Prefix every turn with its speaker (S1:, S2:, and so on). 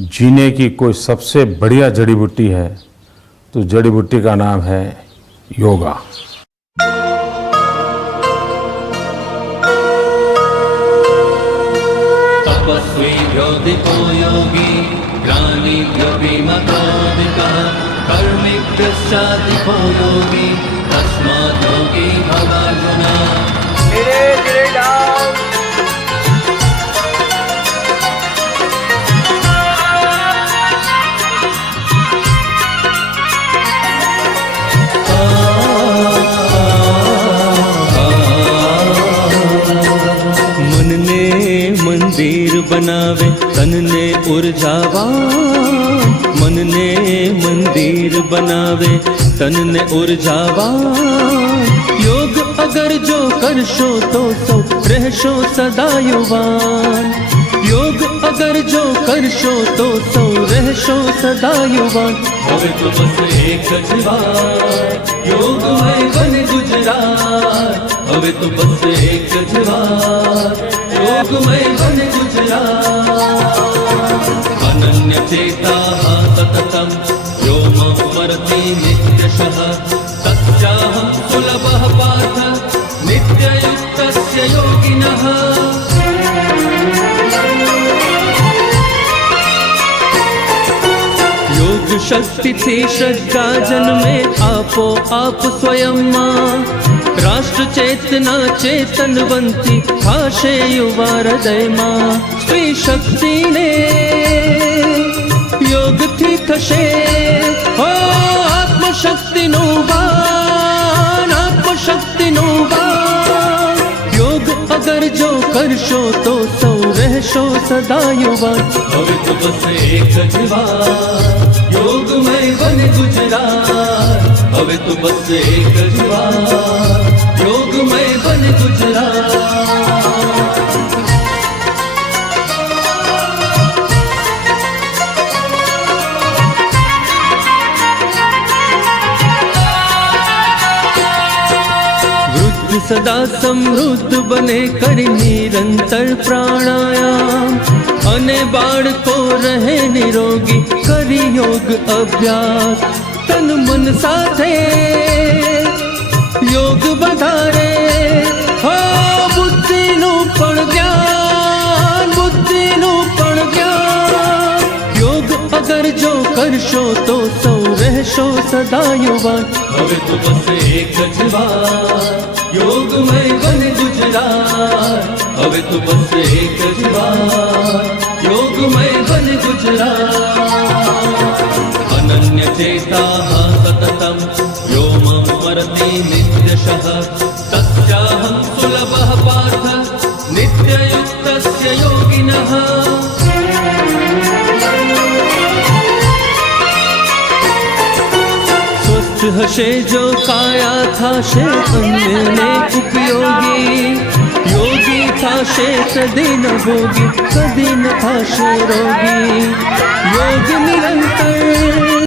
S1: जीने की कोई सबसे बढ़िया जड़ी बूटी है तो जड़ी बूटी का नाम है योगा।
S2: तपस्वीभ्योऽधिको योगी योगी तस्मात् योगी भवार्जुन।
S3: धीरे धीरे
S2: मंदिर बनावे तन ने ऊर्जावान मन ने मंदिर बनावे तन ने ऊर्जावान योग अगर जो करशो तो सो रहशो सदा युवान योग अगर जो करशो तो सो रहशो सदा युवान હવે તો બસ એક જ વાર योग में बन गुजरात હવે તો બસ એક જ વાર योग यशः तच्चाहं सुलभः पाठ नित्ययुक्तस्य योगिनः। शक्ति थी श्रद्धा जन में आपो आप स्वयं माँ राष्ट्र चेतना चेतनवंती भाषे युवा हृदय माँ स्त्री शक्ति ने योग थी कशे કરશો તો સૌ રહેશો સદા યુવાન હવે તો બસ એક જ વાત, યોગમય બને ગુજરાત. હવે તો બસ એક જ વાત, યોગમય બને ગુજરાત. સદા સમૃદ્ધ બને કરી નિરંતર પ્રાણાયામ અને બાળકો રહે નિરોગી કરી યોગ અભ્યાસ તન મન સાથે યોગ વધારે હો બુદ્ધિનું પણ જ્ઞાન બુદ્ધિનું પણ જ્ઞાન યોગ અગર જો કરશો તો સૌ રહેશો સદા યુવાન હવે તો બસ એક જ વાર तू बस एक जवान योगमय बन गुजरा अनन्य चेता सततम यो मम मरति नित्यशः तस्याहं सुलभः पार्थ, नित्ययुक्तस्य योगिनः। जो काया था, से उपयोगी। યોગી થશે કદી ન ભોગી કદી ન થશે રોગી યોગ નિરંતર